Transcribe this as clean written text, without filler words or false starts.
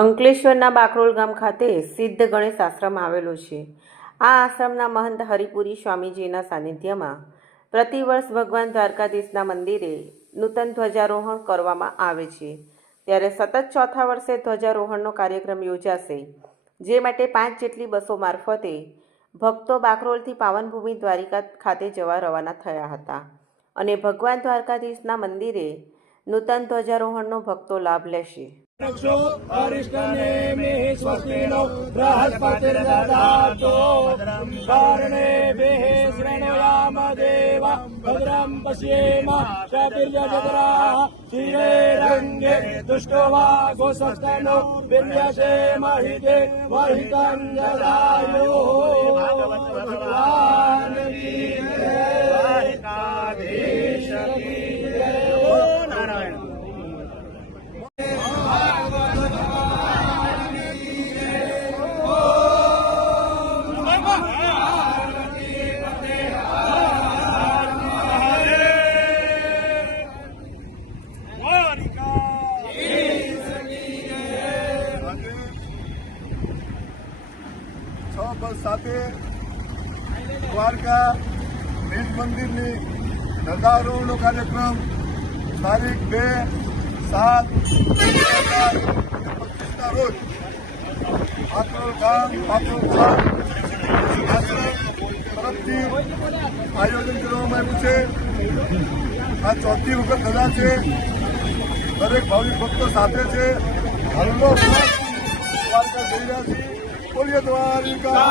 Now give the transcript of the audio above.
અંકલેશ્વરના બાકરોલ ગામ ખાતે સિદ્ધ ગણેશ આશ્રમ આવેલો છે। આ આશ્રમના મહંત હરિપુરી સ્વામીજીના સાનિધ્યમાં પ્રતિવર્ષ ભગવાન દ્વારકાધીશના મંદિરે નૂતન ધ્વજારોહણ કરવામાં આવે છે। ત્યારે સતત ચોથા વર્ષે ધ્વજારોહણનો કાર્યક્રમ યોજાશે, જે માટે 5 જેટલી બસો મારફતે ભક્તો બાકરોલથી પાવનભૂમિ દ્વારિકા ખાતે જવા રવાના થયા હતા અને ભગવાન દ્વારકાધીશના મંદિરે નૂતન ધ્વજારોહણનો ભક્તો લાભ લેશે। બસ સાથે દ્વારકા મેન મંદિરની ધ્વજારોહણનો કાર્યક્રમ તારીખ 2/7/2025 રોજ બાકરોલ ગામ બાકરોલ તરફથી આયોજન કરવામાં આવ્યું છે। આ ચોથી વખત ધજા છે। દરેક ભાવિક ભક્તો સાથે છે। હલ્લો દ્વારકા જઈ રહ્યા છીએ। બોલીએ દ્વારિકા।